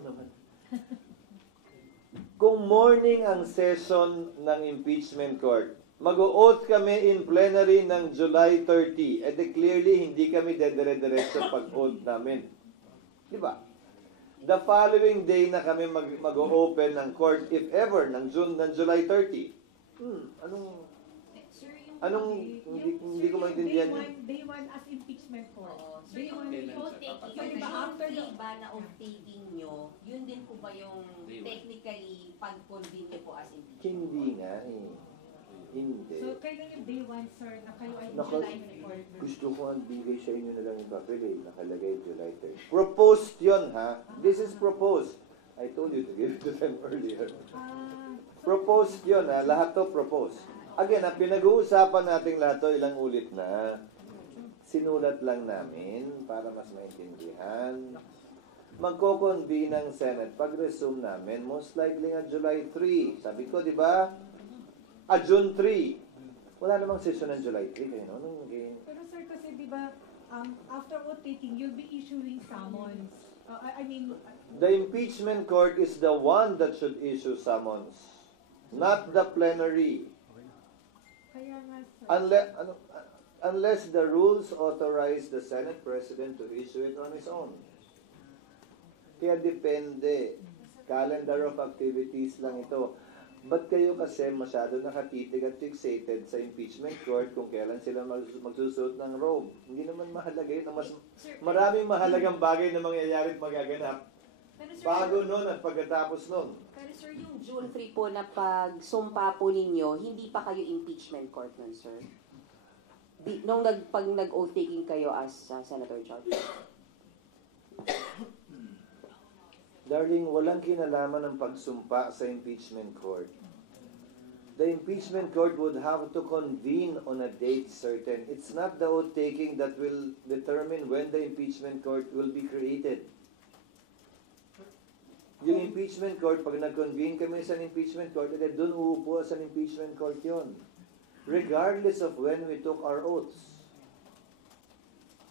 lang naman. Kung morning ang session ng impeachment court, mag-o-oath kami in plenary ng July 30, and clearly hindi kami dedire-diretso pag-oath namin. Di ba? The following day na kami mag-o-open ng court, if ever, ng July 30. Hindi ko maintindihan yun. Day one as impeachment court. Sir, yung oath-taking, yung June 3 ba na oath-taking nyo, yun din po ba yung technically pag-convene nyo po as impeachment? Hindi nga eh. Hindi. So, kailan yung day one, sir, na kayo ay Naka- July court? Gusto ko ang bigay sa inyo na lang yung papel eh. Nakalagay July 30. Proposed yun ha. This is proposed. I told you to give it to them earlier. Proposed yun ha. Lahat to proposed. Again, ang pinag-uusapan natin lahat to ilang ulit na. Sinulat lang namin para mas maintindihan. Magko-convene ng Senate. Pag-resume namin, most likely nga July 3. Sabi ko, di ba? June 3. Wala namang session ng July 3. Kayo, no? Pero sir, kasi di ba, after oath taking, you'll be issuing summons. I mean, The impeachment court is the one that should issue summons, not the plenary. kaya nga sir. Unless the rules authorize the Senate President to issue it on his own. Kaya depende. Calendar of activities lang ito. Ba't kayo kasi masyado nakatitig at fixated sa impeachment court kung kailan sila magsusuot ng robe? Hindi naman mahalaga yun. Maraming mahalagang bagay na mangyayari at magaganap. Bago nun at pagkatapos nun. Pero sir, yung June 3 po na pagsumpa po ninyo, hindi pa kayo impeachment court nun, sir? Pag nag-oath taking kayo as Senator George? Darling, walang kinalaman ng pagsumpa sa impeachment court. The impeachment court would have to convene on a date certain. It's not the oath taking that will determine when the impeachment court will be created. Yung impeachment court, pag nag-convene kami sa impeachment court, doon uupo sa impeachment court yon, regardless of when we took our oaths.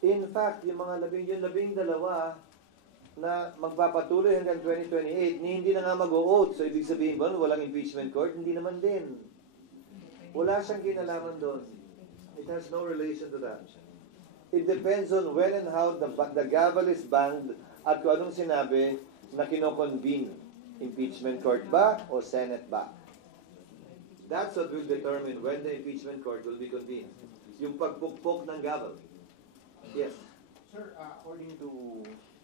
In fact, yung labing dalawa na magpapatuloy hanggang 2028, hindi na nga mag-o-oath. So, ibig sabihin ba, walang impeachment court? Hindi naman din. Wala siyang kinalaman doon. It has no relation to that. It depends on when and how the gavel is banged at kung anong sinabi na kino-convene. Impeachment court ba o Senate ba? That's what will determine when the impeachment court will be convened. Yung pagpukpok ng gavel. Yes. Sir, according to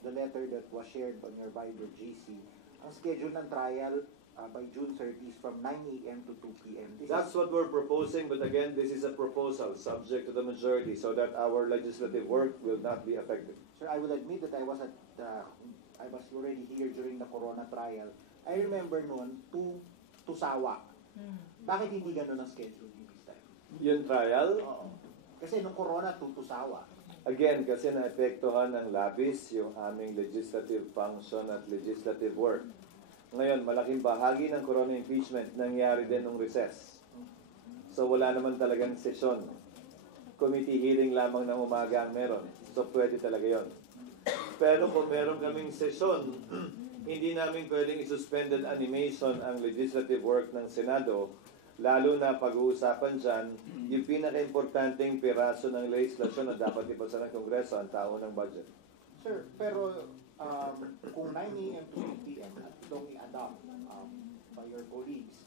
the letter that was shared on your Viber GC, ang schedule ng trial by June 30 is from 9 a.m. to 2 p.m. That's what we're proposing, but again, this is a proposal subject to the majority so that our legislative work will not be affected. Sir, I will admit that I was already here during the Corona trial. I remember noon, to Sawa. Bakit hindi ganun ang schedule this time? Yung trial? Oo. Kasi nung Corona, to Sawa. Again, kasi naepektuhan ng labis yung aming legislative function at legislative work. Ngayon, malaking bahagi ng corona impeachment nangyari din nung recess. So wala naman talagang sesyon. Committee hearing lamang ng umaga ang meron. So pwede talaga yon. Pero kung meron kaming sesyon, hindi namin pwedeng isuspended animation ang legislative work ng Senado, lalo na pag-uusapan dyan, yung pinaka-importanting piraso ng legislasyon na dapat ipasa ng Kongreso, ang tao ng budget. Sir, pero kung 9 a.m. to 2 p.m. at itong i-adopt by your colleagues,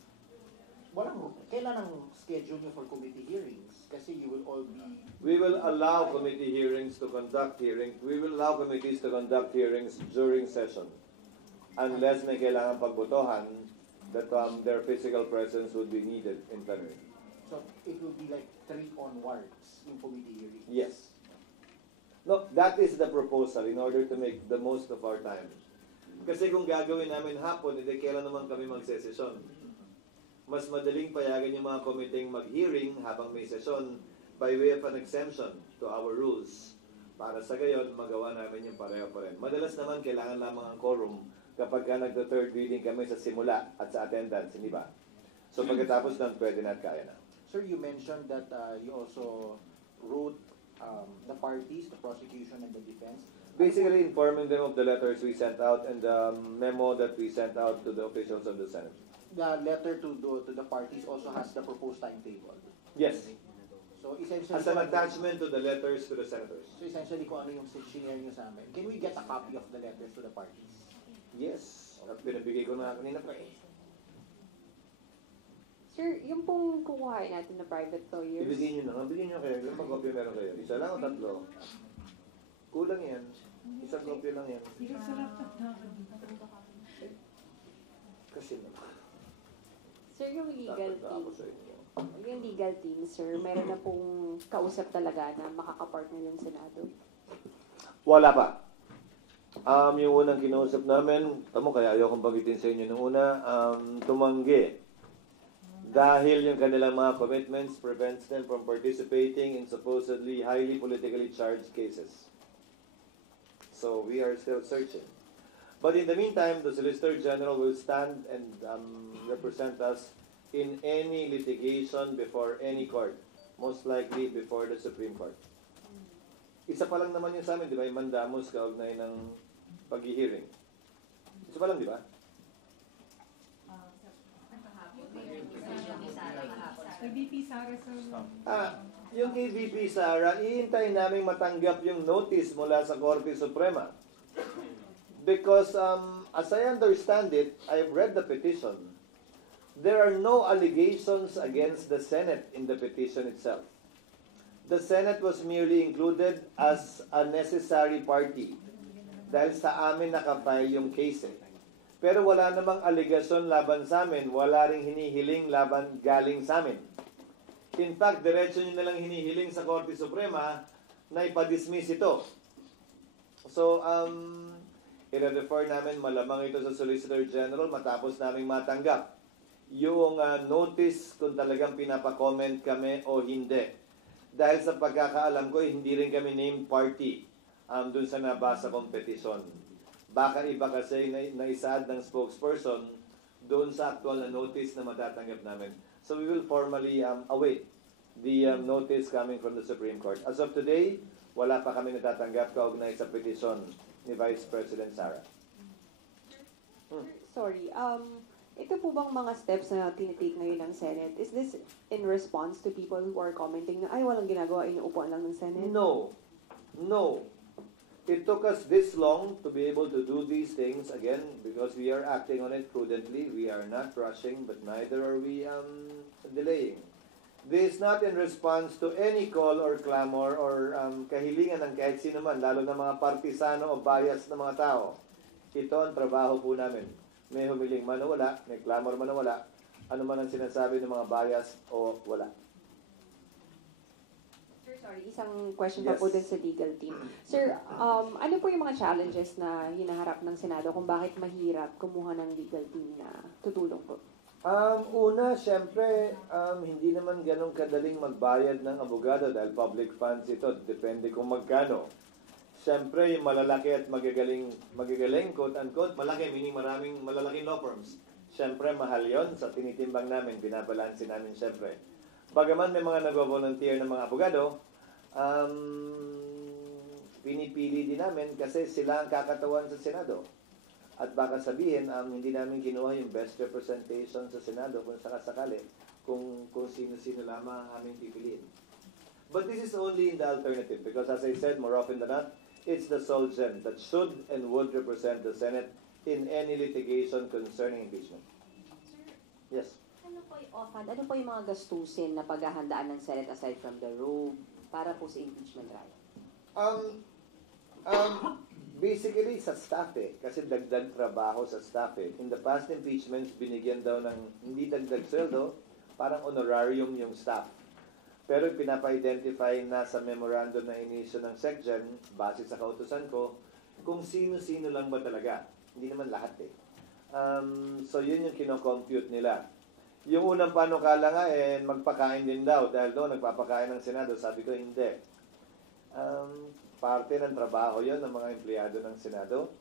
kailan ang schedule nyo for committee hearings? Kasi you will all be... We will allow committee hearings to conduct hearings. We will allow committees to conduct hearings during session. Unless may kailangan pagbotohan, that their physical presence would be needed in plenary. So it will be like 3 onwards in committee hearings? Yes. No, that is the proposal in order to make the most of our time. Kasi kung gagawin namin hapon, hindi kailan naman kami magsesesyon. Mas madaling payagan yung mga committing mag-hearing habang may sesyon by way of an exemption to our rules. Para sa gayon, magawa namin yung pareho pa rin. Madalas naman, kailangan lamang ang quorum kapag nagda-third reading kami sa simula at sa attendance, hindi ba? So pagkatapos nun, pwede na at kaya na. Sir, you mentioned that you also wrote the parties, the prosecution and the defense. Basically informing them of the letters we sent out and the memo that we sent out to the officials of the Senate. The letter to the parties also has the proposed timetable. Yes, So essentially, as an attachment to the letters to the senators. So essentially, kung ano yung sinare nyo sa amin, can we get a copy of the letters to the parties? Yes, at pinabigay ko na kanina pa eh. Sir, yung pong kukuhain natin na private lawyers, Ibigay nyo na nga, bigyan nyo kayo. Ilang pang kopya meron kayo? Isa lang o tatlo? Kulang yan. Isang kopya lang yan. Sa laptop na ako dito. Kasi naman. sir, yung legal Dapat ako team, sa inyo. yung legal team, sir, meron na pong kausap talaga na makakapartner yung Senado. Wala pa. Yung unang kinausap namin, tamo kaya ayokong bagitin sa inyo nung una, tumanggi. Dahil yung kanilang mga commitments prevents them from participating in supposedly highly politically charged cases. So we are still searching. But in the meantime, the Solicitor General will stand and represent us in any litigation before any court, most likely before the Supreme Court. Isa pa lang naman yung sa amin, di ba? Yung mandamus kaugnay ng pag-hearing. Isa pa lang, di ba? Kay VP Sara sa... Yung kay VP Sara, iintay namin matanggap yung notice mula sa Korte Suprema. Because as I understand it, I've read the petition. There are no allegations against the Senate in the petition itself. The Senate was merely included as a necessary party dahil sa amin nakafile yung case. Pero wala namang allegation laban sa amin, wala ring hinihiling laban galing sa amin. In fact, diretso nyo nalang hinihiling sa Korte Suprema na ipadismiss ito. So, i-refer namin malamang ito sa Solicitor General matapos namin matanggap yung notice kung talagang pinapa-comment kami o hindi. Dahil sa pagkakaalam ko, hindi rin kami named party dun sa nabasa kong petition. Baka iba kasi naisaad ng spokesperson doon sa actual na notice na matatanggap namin. So we will formally await the notice coming from the Supreme Court. As of today, wala pa kami natatanggap kaugnay sa petition ni Vice President Sara. Sorry, ito po bang mga steps na tinitake ngayon ng Senate? Is this in response to people who are commenting na, ay, walang ginagawa, inuupuan lang ng Senate? No. No. It took us this long to be able to do these things again because we are acting on it prudently. We are not rushing, but neither are we delaying. This is not in response to any call or clamor or kahilingan ng kahit sino man, lalo na mga partisano o bias na mga tao. Ito ang trabaho po namin. May humiling man o wala, may clamor man o wala, ano man ang sinasabi ng mga bias o wala. Sir, sorry, isang question pa Yes. po din sa legal team. Sir, ano po yung mga challenges na hinaharap ng Senado kung bakit mahirap kumuha ng legal team na tutulong po? Una, syempre, hindi naman ganun kadaling magbayad ng abogado dahil public funds ito. Depende kung magkano. Syempre, yung malalaki at magagaling, quote-unquote, malaki, meaning maraming malalaking law firms. Syempre, mahal yon sa tinitimbang namin, binabalansin namin syempre. Bagaman may mga nag-volunteer ng mga abogado, pinipili din namin kasi sila ang kakatawan sa Senado. At baka sabihin, hindi namin kinuha yung best representation sa Senado kung sakasakali, kung sino-sino lamang ang aming pipiliin. But this is only in the alternative because as I said, more often than not, it's the Solgen that should and would represent the Senate in any litigation concerning impeachment. Sir, Yes. ano po yung offhand, ano po yung mga gastusin na paghahandaan ng Senate aside from the robe para po sa impeachment trial? Basically sa staff kasi dagdag trabaho sa staff In the past impeachments, binigyan daw ng hindi dagdag sweldo, parang honorarium yung staff. Pero pinapa-identify na sa memorandum na inisyo ng SecGen, base sa kautusan ko, kung sino-sino lang ba talaga. Hindi naman lahat So yun yung kinocompute nila. Yung unang panukala nga, magpakain din daw. Dahil doon, nagpapakain ng Senado. Sabi ko, hindi. Parte ng trabaho yon ng mga empleyado ng Senado.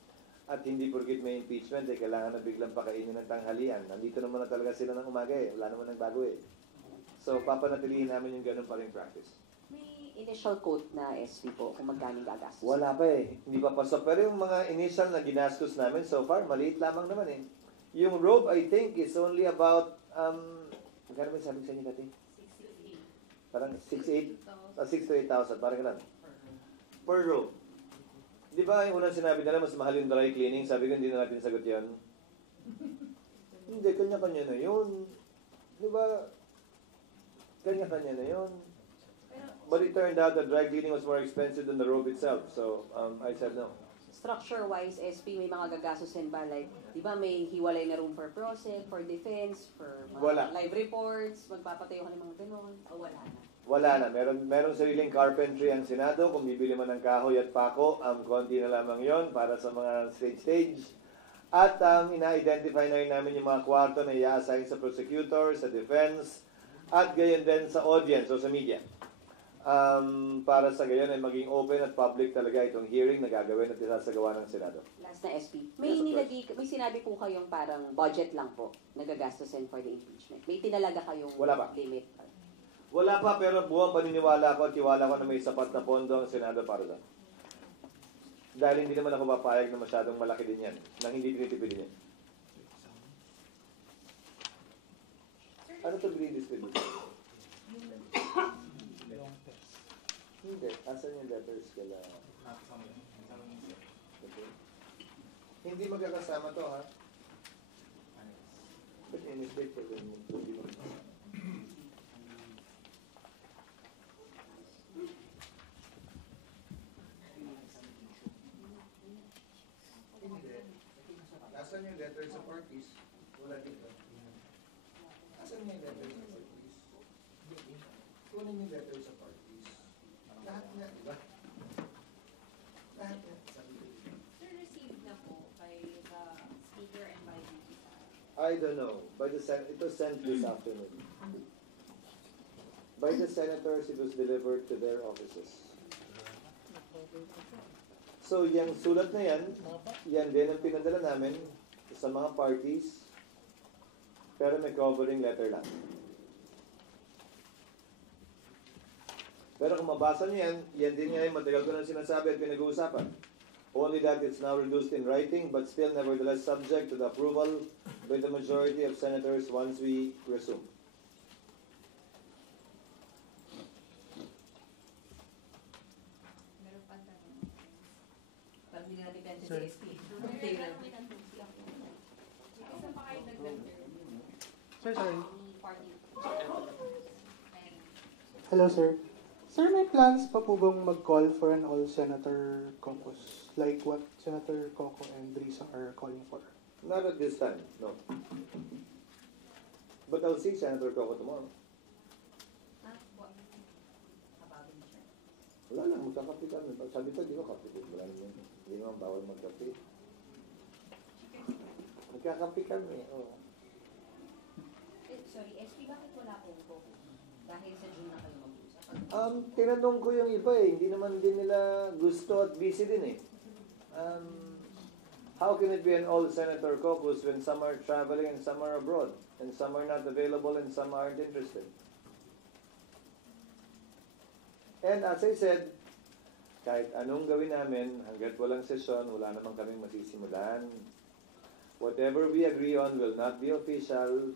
At hindi porkit may impeachment, kailangan na biglang pakainin ng tanghalian. Nandito naman na talaga sila ng umaga Wala naman ng bago So, papanatilihin namin yung ganun pa rin practice. May initial quote na SP po kung magkano gagastos? Wala pa eh. Hindi pa pasok. Pero yung mga initial na ginastos namin so far, maliit lamang naman eh. Yung robe, I think, is only about, magkano ba sabi sa inyo dati? 6 Parang 6 to 8,000, parang ganun. Per robe. Di ba yung unang sinabi nila, mas mahal yung dry cleaning? Sabi ko, hindi na natin sagot yan. Hindi, kanya-kanya na yun. Di ba? Kanya-kanya na yun. But it turned out that dry cleaning was more expensive than the robe itself. So, I said no. Structure-wise, SP, may mga gagastusin ba? Like, di ba may hiwalay na room for prosec, for defense, for mga Wala. live reports, magpapatayo ka ng mga ganon? O wala na? Wala na. Meron sariling carpentry ang Senado. Kung bibili man ng kahoy at pako, konti na lamang yon para sa mga stage. At ina-identify na rin namin yung mga kwarto na i-assign sa prosecutor, sa defense, at gayon din sa audience o sa media. Para sa gayon ay maging open at public talaga itong hearing na gagawin at isasagawa ng Senado. Last na SP. May Yes, of course. may sinabi po kayong parang budget lang po nagagastusin for the impeachment. May tinalaga kayong Wala pa. limit. Wala pa, pero buwang paniniwala ko at tiwala ko na may sapat na pondo ang Senado para doon. Dahil hindi naman ako papayag na masyadong malaki din yan, nang hindi tinitipid yan. Ano ito binidiscribute? Hindi. Asan yung letters kala? Okay. Hindi magkakasama to, ha? But in mistake for them. Asan yung letters sa parties? Wala dito. Asan yung letters sa parties? Kunin yung letters sa parties. Lahat nga, di ba? Lahat nga. Sir, received na po by the speaker and by the I don't know. It was sent this afternoon. By the senators, it was delivered to their offices. So, yung sulat na yan din ang pinadala namin sa mga parties, pero may covering letter lang. Pero kung mabasa niyo yan din nga yung matagal ko nang sinasabi at pinag-uusapan. Only that it's now reduced in writing, but still nevertheless subject to the approval by the majority of senators once we resume. Meron pa tanong. Parang hindi na depende sa Sir. SP. Isa pa kayo nag-interview Sir, sorry. ni party. Hello, sir. Sir, may plans pa po bang mag-call for an all-senator caucus? Like what Senator Coco and Risa are calling for? Not at this time, no. But I'll see Senator Coco tomorrow. What? Habagin siya. Wala lang, magkakape kami. Sabi ko, di ba kape ko? Wala naman. Hindi naman bawal magkape. Magkakape kami, oo. Sorry, SP, bakit wala pong focus? Dahil sa June na kayo mag-usap? Tinanong ko yung iba eh. Hindi naman din nila gusto at busy din eh. How can it be an all-senator caucus when some are traveling and some are abroad? And some are not available and some aren't interested? And as I said, kahit anong gawin namin, hanggat walang sesyon, wala namang kaming masisimulan. Whatever we agree on will not be official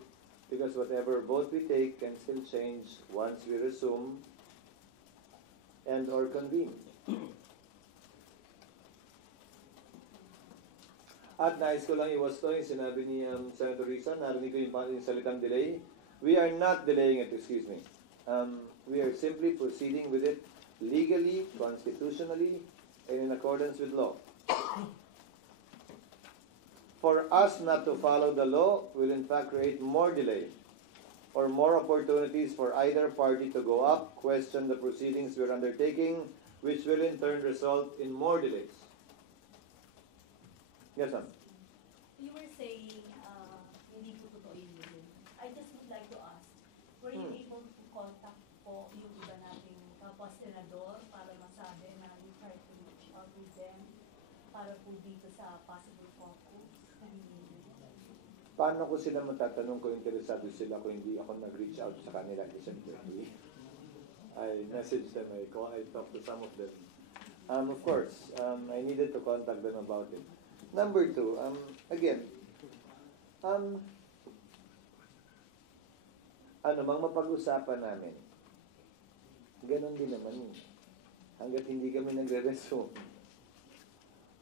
because whatever vote we take can still change once we resume and or convene. At nais ko lang iwas to, yung sinabi ni Senator Risa, narinig ko yung salitang delay. We are not delaying it, excuse me. We are simply proceeding with it legally, constitutionally, and in accordance with law. For us not to follow the law will in fact create more delay or more opportunities for either party to go up, question the proceedings we're undertaking, which will in turn result in more delays. Yes, ma'am. You were saying, hindi po totoo yun. I just would like to ask, were you able to contact po yung iba nating kapwa senador para masabi na you try to reach out with them para po dito sa possible caucus? Paano ko sila matatanong kung interesado sila kung hindi ako nag-reach out sa kanila recently? I messaged them, I talked to some of them. Of course, I needed to contact them about it. Number two, again, ano mang mapag-usapan namin, ganon din naman. Hanggat hindi kami nagre-resume,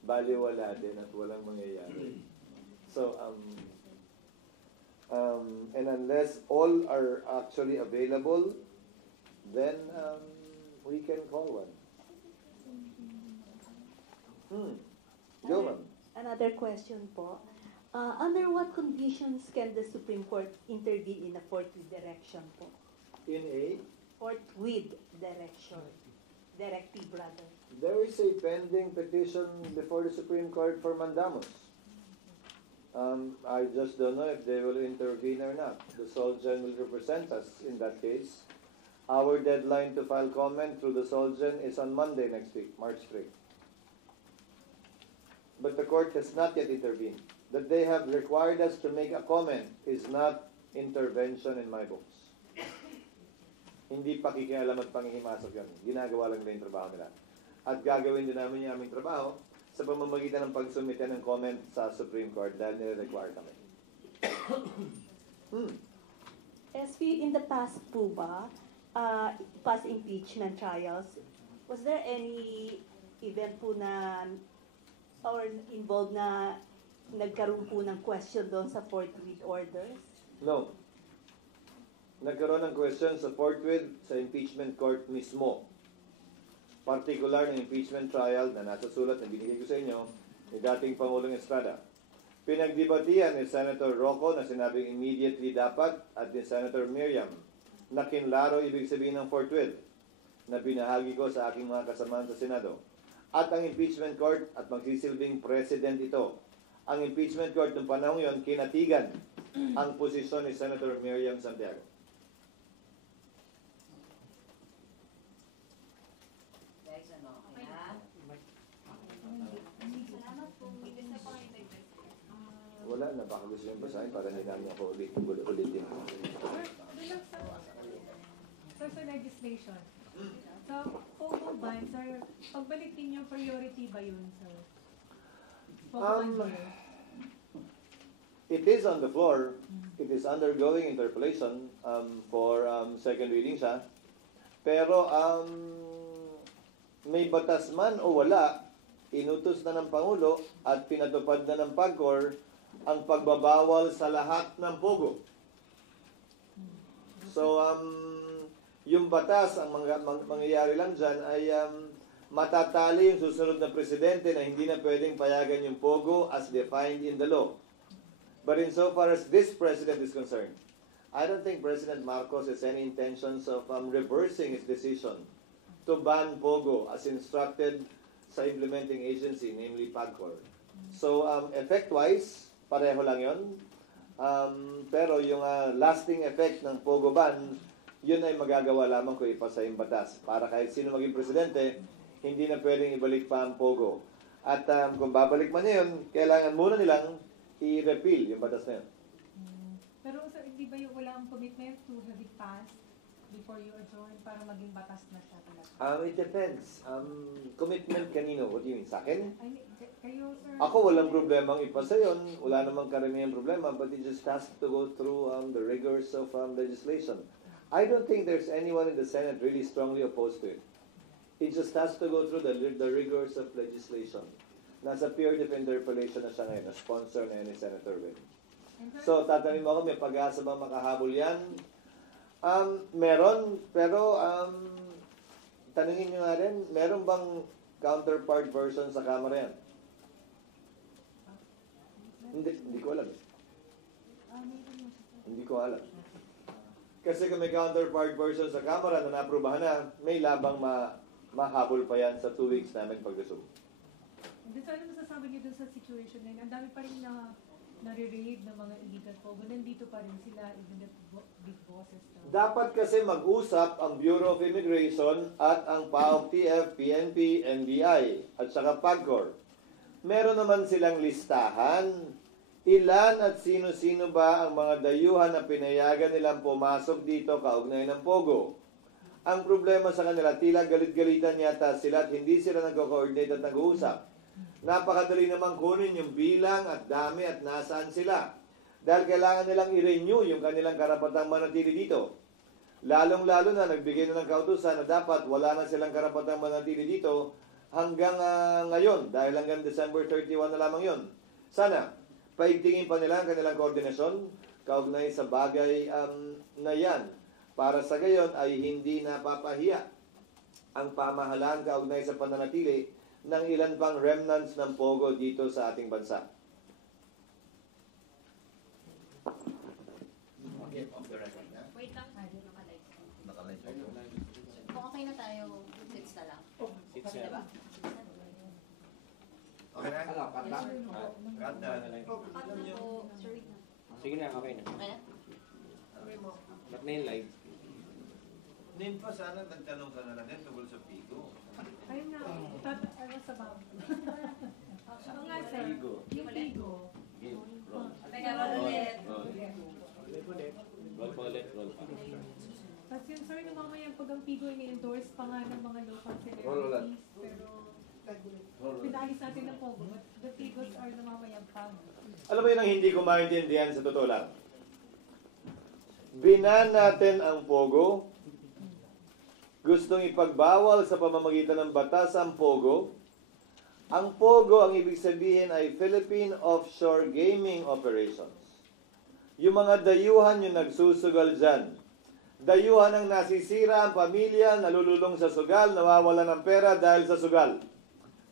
baliwala din at walang mangyayari. So, and unless all are actually available, then we can call one. Go, ma'am. Another question po. Under what conditions can the Supreme Court intervene in a forthwith direction po? In a, Forthwith direction. Directive rather. there is a pending petition before the Supreme Court for mandamus. I just don't know if they will intervene or not. The Solgen will represent us in that case. Our deadline to file comment through the Solgen is on Monday next week, March 3. But the court has not yet intervened. That they have required us to make a comment is not intervention in my books. Hindi pakikialam at pangihimasok yun. Ginagawa lang nila yung trabaho nila. At gagawin din namin yung aming trabaho sa pamamagitan ng pagsumite ng comment sa Supreme Court dahil nire-require kami. SP, in the past po ba, past impeachment trials, was there any event po na or involved na nagkaroon po ng question doon sa forthwith orders? No. Nagkaroon ng question sa forthwith sa impeachment court mismo. Particular ng impeachment trial na nasa sulat na binigay ko sa inyo ni dating Pangulong Estrada. Pinagdebatihan ni Senator Rocco na sinabing immediately dapat at ni Senator Miriam na kinlaro ibig sabihin ng forthwith na binahagi ko sa aking mga kasamahan sa Senado. At ang impeachment court at magsisilbing president ito. Ang impeachment court ng panahon yon kinatigan ang posisyon ni Senator Miriam Santiago. Guys, ano, okay na? Salamat po. May gusto pa kayo dagdag. Wala na, baka gusto nyo basahin para hindi namin ako ulitin. Sir, sa legislation, so, POGO ban, sir, pagbalik ninyo, priority ba yun, sir? POGO ban, sir? It is on the floor. It is undergoing interpolation for second reading siya. Pero may batas man o wala, inutos na ng Pangulo at pinatupad na ng PAGCOR ang pagbabawal sa lahat ng POGO. So, yung batas, ang mangyayari lang dyan ay matatali yung susunod na presidente na hindi na pwedeng payagan yung POGO as defined in the law. But insofar as this president is concerned, I don't think President Marcos has any intentions of reversing his decision to ban POGO as instructed sa implementing agency, namely PAGCOR. So, effect-wise, pareho lang yun. Pero yung lasting effect ng POGO ban, yun ay magagawa lamang kung ipasa yung batas. Para kahit sino maging presidente, hindi na pwedeng ibalik pa ang POGO. At kung babalik man yun, kailangan muna nilang i-repeal yung batas na yun. Pero sir, hindi ba yung wala ang commitment to have it passed before you adjourn para maging batas na siya talaga? It depends. Commitment kanino? What do you mean? Sa akin? Kayo, sir? Ako walang problemang ipasa yun. Wala namang karamihan problema. But it just has to go through the rigors of legislation. I don't think there's anyone in the Senate really strongly opposed to it. It just has to go through the rigors of legislation. Nasa period of interpolation na siya ngayon, na sponsor na yan ni Senator Win. So, tatanungin mo ako, may pag-asa bang makahabol yan? Meron, pero tanungin nyo nga rin, meron bang counterpart version sa Kamara yan? Hindi ko alam. Hindi ko alam. Kasi kung may counterpart version sa Kamara na naaprubahan na, may labang mahabol pa yan sa 2 weeks namin pag-resume. So, ano masasabi niyo dun sa situation na yun? Ang dami pa rin na nare-raid ng mga illegal POGO. Nandito pa rin sila, even the big bosses. Dapat kasi mag-usap ang Bureau of Immigration at ang PAOK-TF, PNP, NBI, at saka PAGCOR. Meron naman silang listahan. Ilan at sino-sino ba ang mga dayuhan na pinayagan nilang pumasok dito kaugnay ng POGO? Ang problema sa kanila, tila galit-galitan yata sila at hindi sila nagko-coordinate at nag-uusap. Napakadali namang kunin yung bilang at dami at nasaan sila. Dahil kailangan nilang i-renew yung kanilang karapatang manatili dito. Lalong-lalo na nagbigay na ng kautusan na dapat wala na silang karapatang manatili dito hanggang ngayon. Dahil hanggang December 31 na lamang yon. Sana, paigtingin pa nila ang kanilang koordinasyon kaugnay sa bagay na yan. Para sa gayon ay hindi napapahiya ang pamahalaan kaugnay sa pananatili ng ilan pang remnants ng Pogo dito sa ating bansa. Wait lang. Kung okay na tayo, 6 na lang. 6 na ba? Okay na? Cut na po. Sir, wait na. Sige na, okay na. Okay na? Ba't na yung live? Nin pa sana nagtanong ka na lang din tungkol sa Pigo. Ayun na, ano sa bawang. Oo nga, sir. Yung Pigo. Teka, roll ulit. Roll pa ulit, roll pa. Tapos yun, sir, na mamaya pag ang Pigo ini-endorse pa nga ng mga local Roll ulit. celebrities, pero pinalis natin ng Pogo, but the Pigos are namamayagpag. Alam mo yun ang hindi ko maintindihan sa totoo lang. Binan natin ang Pogo. Gustong ipagbawal sa pamamagitan ng batas ang Pogo. Ang Pogo, ang ibig sabihin ay Philippine Offshore Gaming Operations. Yung mga dayuhan yung nagsusugal dyan. Dayuhan ang nasisira ang pamilya, nalululong sa sugal, nawawala ng pera dahil sa sugal.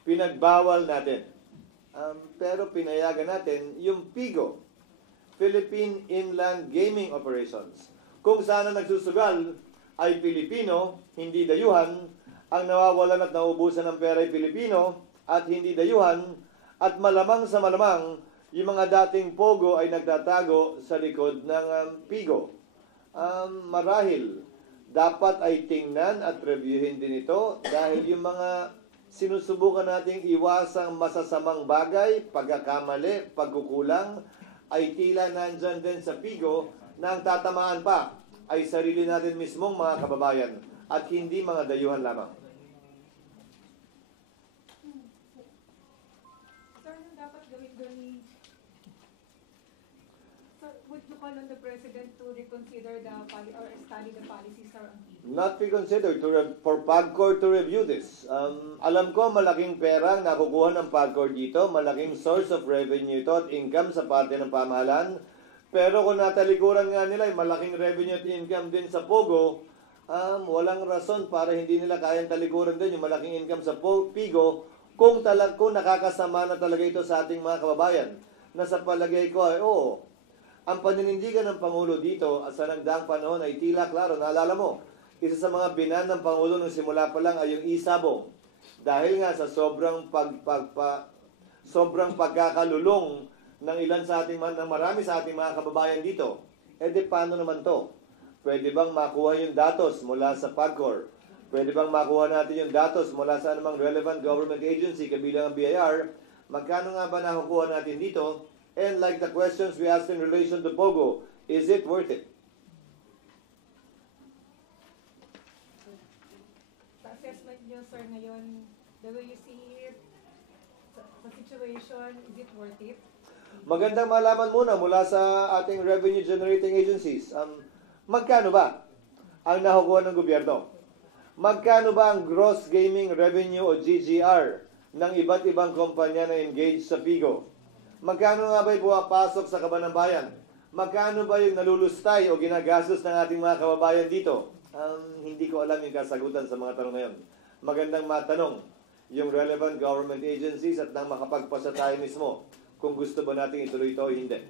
Pinagbawal natin. Pero pinayagan natin yung PIGO, Philippine Inland Gaming Operations. Kung saan ang nagsusugal ay Pilipino, hindi dayuhan, ang nawawalan at naubusan ng pera ay Pilipino at hindi dayuhan, at malamang sa malamang, yung mga dating Pogo ay nagtatago sa likod ng PIGO. Marahil, dapat ay tingnan at reviewin din ito dahil yung mga sinusubukan nating iwasang masasamang bagay, pagkakamali, pagkukulang, ay tila nandyan din sa PIGO na ang tatamaan pa ay sarili natin mismong mga kababayan at hindi mga dayuhan lamang. Sir, anong dapat gawin doon ni... So, would you call on the President to reconsider the or study the policies sir, on Pigo? Not be considered for PAGCOR to review this. Alam ko malaking pera ang nakukuha ng PAGCOR dito, malaking source of revenue ito at income sa parte ng pamahalaan. Pero kung natalikuran nga nila, malaking revenue at income din sa Pogo, walang rason para hindi nila kayang talikuran din yung malaking income sa Pigo kung nakakasama na talaga ito sa ating mga kababayan. Na sa palagay ko ay, ang paninindigan ng Pangulo dito at sa nagdaang panahon ay tila klaro. Naalala mo, isa sa mga binan ng Pangulo nung simula pa lang ay yung isabong. Dahil nga sa sobrang pagkakalulong ng ilan sa ating ng marami sa ating mga kababayan dito. Paano naman to? Pwede bang makuha yung datos mula sa PAGCOR? Pwede bang makuha natin yung datos mula sa anumang relevant government agency kabilang ang BIR? Magkano nga ba nakukuha natin dito? And like the questions we asked in relation to Pogo, is it worth it? Sa assessment niyo, sir, ngayon, the way you see it, sa situation, is it worth it? Magandang malaman muna mula sa ating revenue generating agencies. Magkano ba ang nakukuha ng gobyerno? Magkano ba ang gross gaming revenue o GGR ng iba't ibang kumpanya na engaged sa Pigo? Magkano nga ba'y pumapasok sa kaban ng bayan? Magkano ba yung nalulustay o ginagastos ng ating mga kababayan dito? Hindi ko alam yung kasagutan sa mga tanong na yun. Magandang matanong yung relevant government agencies at nang makapagpasa tayo mismo kung gusto ba natin ituloy ito o hindi.